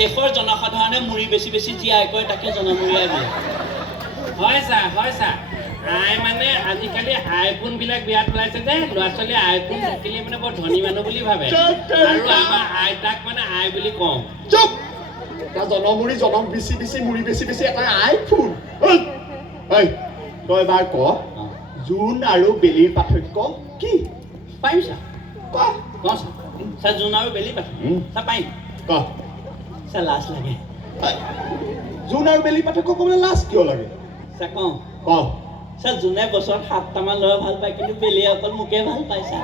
দেশৰ জনসাধাৰণে মুড়ি বেছি বেছি যি আয় কৰে তাকে জনমূৰিয়াই দিয়ে। হয় ছাৰ আই মানে আজিকালি আইফোনবিলাক বিয়াত ওলাইছে যে ল'ৰা ছোৱালীয়ে আইফোন থাকিলে মানে বৰ ধনী মানুহ বুলি ভাবে আৰু আমাৰ আইতাক মানে আই বুলি কওঁ। চুপ! এটা জনমুৰি জনক বেছি বেছি মুড়ি বেছি বেছি এটা আইফোন। তই এবাৰ ক জোন আৰু বেলিৰ পাৰ্থক্য কি? পাৰিম ছাৰ? ক ছাৰ জোন আৰু বেলি পাৰ্থক্য ছাৰ পাৰিম। ক ছাৰ লাজ লাগে। জোন আৰু বেলিৰ পাৰ্থক্য ক'বলৈ লাজ কিয় লাগে? ছাৰ কওঁ ক ছাৰ জোনে বছৰত 7টামান ল'ৰা ভাল পায় কিন্তু বেলিয়ে অকল মোকে ভাল পায় ছাৰ।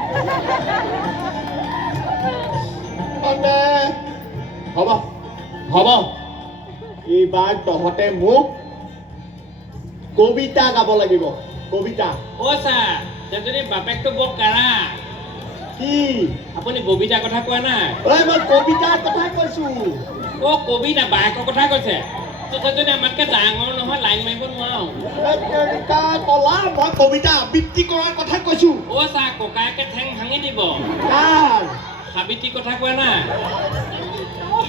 হ'ব এইবাৰ তহঁতে মোক কবিতা গাব লাগিব। কবিতা। ছাৰ যদি বাপেকটো বৰ কাৰা কি? আপুনি ববিতাৰ কথা কোৱা নাই? মই কবিতাৰ কথা কৈছো। কবিতা বায়েকৰ কথা কৈছে? যদি আমাতকে ডাঙৰ নহয় লাইন মাৰিব নোৱাৰো। কলা মই কবিতা আবৃত্তি কৰাৰ কথা কৈছো। ছাৰ ককায়েকে ঠেং ভাঙি দিব। সাবিত্ৰীৰ কথা কোৱা নাই?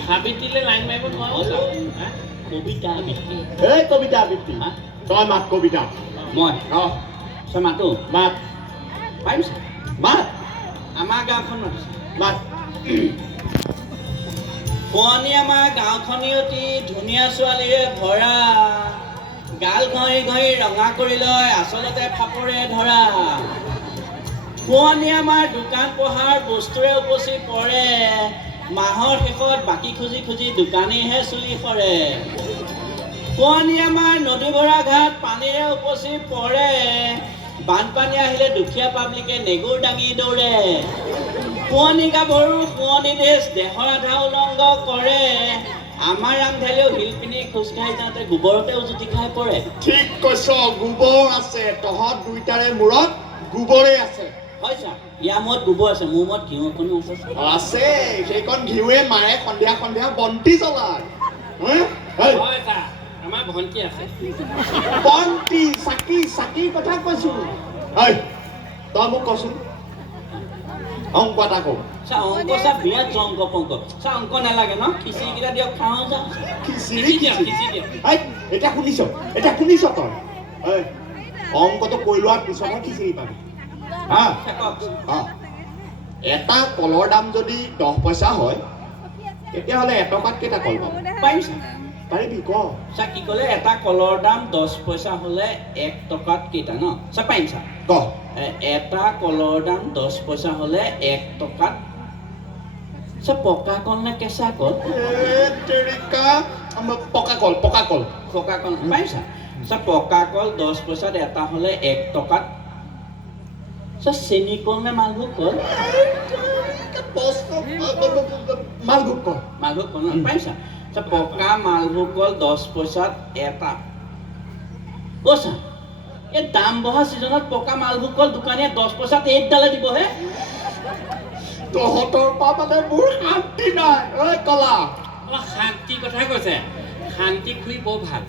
সাবিত্ৰীলে লাইন মাৰিব নোৱাৰো ছাৰ। কবিতা আবৃত্তি। এই কবিতা আবৃত্তি তই মাত কবিতা। মই ছাৰ মাতো? মাত। পাৰিম ছাৰ? মাত। আমাৰ গাঁওখন মাতিছে। মাত। শুৱনি আমাৰ গাঁওখনি অতি ধুনীয়া ছোৱালীৰে ভৰা, গাল ঘঁহি ঘঁহি ৰঙা কৰি লয় আচলতে ফাপৰে ধৰা। শুৱনি আমাৰ দোকান পোহাৰ বস্তুৰে উপচি পৰে, মাহৰ শেষত বাকী খুজি খুজি দোকানীহে চুলি সৰে। শুৱনি আমাৰ নদী ভৰা ঘাট পানীৰে উপচি পৰে, বানপানী আহিলে দুখীয়া পাব্লিকে নেগুৰ দাঙি দৌৰে। শুৱনি গাভৰু শুৱনি দেশ দেহৰ আধা উলংগ কৰে, আমাৰ ৰামধেলেও শিল পিন্ধি খোজকাঢ়ি যাওঁতে গোবৰতে উজুতি খাই পৰে। ঠিক কৈছ, গোবৰ আছে। তহঁত দুইটাৰে মূৰত গোবৰে আছে। হয় ছাৰ, ইয়াৰ মূৰত গোবৰ আছে, মোৰ মূৰত ঘিউ অকণো আছে। আছে, সেইকণ ঘিউৱে মাৰে সন্ধিয়া সন্ধিয়া বন্তি জ্বলায়। হয় ছাৰ, আমাৰ ভণ্টি আছে। বন্তি চাকিৰ কথা কৈছো। তই মোক কচোন অংক এটা কওঁ। ছাৰ অংক ছাৰ বিৰাট জংক পংক। ছাৰ অংক নালাগে ন, খিচিৰিকেইটা দিয়ক খাওঁ যাওঁ। খিচিৰি দিয়ক। এতিয়া শুনিছ তই? অংকটো কৈ লোৱাৰ পিছতহে খিচিৰি পাবি। এটা কলৰ দাম যদি 10 পইচা হয় তেতিয়াহ'লে এটকাত কেইটা কল পাব? পাৰিম ছাৰ? পাৰিবি ক। ছাৰ কি ক'লে? এটা কলৰ দাম 10 পইচা হ'লে 1 টকাত কেইটা ন? ছাৰ পাৰিম ছাৰ? ক। এটা কলৰ দাম 10 পইচা হ'লে 1 টকাত। ছাৰ পকা কল নে কেঁচা কল? পকা কল। পকা কল পাৰিম ছাৰ? ছাৰ পকা কল 10 পইচাত এটা হ'লে 1 টকাত। ছাৰ চেনি কল নে মালভোগ কল? মালভোগ কল ন? পাৰিম ছাৰ? ছাৰ পকা মালভোগ কল 10 পইচাত এটা। ছাৰ এই দাম বঢ়া ছিজনত পকা মালভোগ কল দোকানীয়ে 10 পইচাত 8ডালে দিবহে। তহঁতৰ পৰা মানে মোৰ শান্তি নাই। কলা শান্তি কথা কৈছে? শান্তি খুৰী বৰ ভাল।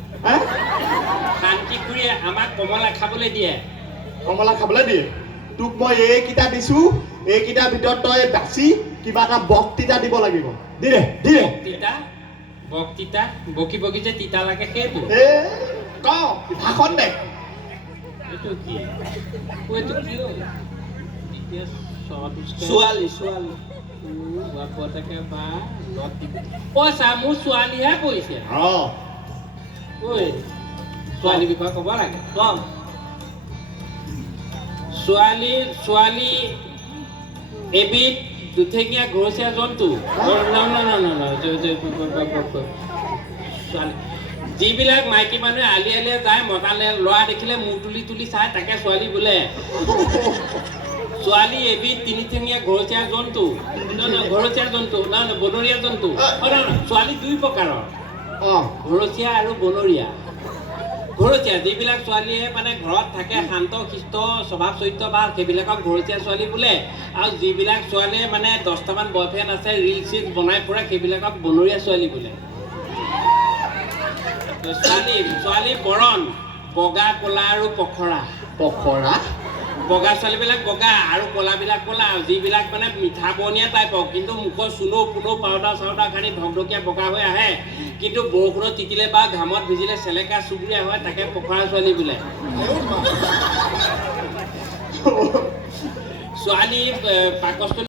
শান্তি খুৰীয়ে আমাক কমলা খাবলৈ দিয়ে। কমলা খাবলৈ দিয়ে? তোক মই এইকেইটা দিছো, এইকেইটাৰ ভিতৰত তই বাচি কিবা এটা বক্তৃতা দিব লাগিব। বক্তৃতা বকি বকি যে তিতা লাগে সেইটো? ক ভাষণ দে। এইটো কি? ছোৱালী ছাৰ মোৰ ছোৱালীহে পৰিছে। ছোৱালীৰ বিষয়ে ক'ব লাগে। কম ছোৱালী এবিধ দুঠেঙীয়া ঘৰচীয়া জন্তু। যিবিলাক মাইকী মানুহে আলি আলিয়ে যায়, মতা ল'ৰা দেখিলে মূৰ তুলি তুলি চাই, তাকে ছোৱালী বোলে। ছোৱালী এবিধ তিনিঠেঙীয়া ঘৰচীয়া জন্তু। ঘৰচীয়া জন্তু নহয়, বনৰীয়া জন্তু। ছোৱালী 2 প্ৰকাৰৰ, ঘৰচীয়া আৰু বনৰীয়া। ঘৰচীয়া যিবিলাক ছোৱালীয়ে মানে ঘৰত থাকে, শান্ত শিষ্ট স্বভাৱ চৰিত্ৰ ভাল, সেইবিলাকক ঘৰচীয়া ছোৱালী বোলে। আৰু যিবিলাক ছোৱালীয়ে মানে 10টামান বয়ফ্ৰেণ্ড আছে, ৰিল চিল বনাই ফুৰে, সেইবিলাকক বনৰীয়া ছোৱালী বোলে। ছোৱালী বৰণ বগা, ক'লা আৰু পখৰা। বগা ছোৱালীবিলাক বগা আৰু ক'লাবিলাক ক'লা যিবিলাক মানে মিঠা বৰণীয়া টাইপৰ কিন্তু মুখৰ চুনো পুনো পাউডাৰ চাউডাৰ খানি ধকধকীয়া বগা হৈ আহে কিন্তু বৰষুণত তিতিলে বা ঘামত ভিজিলে চেলেকা চুবুৰীয়া হয় তাকে পখৰা ছোৱালী বোলে ছোৱালী পাকস্থলী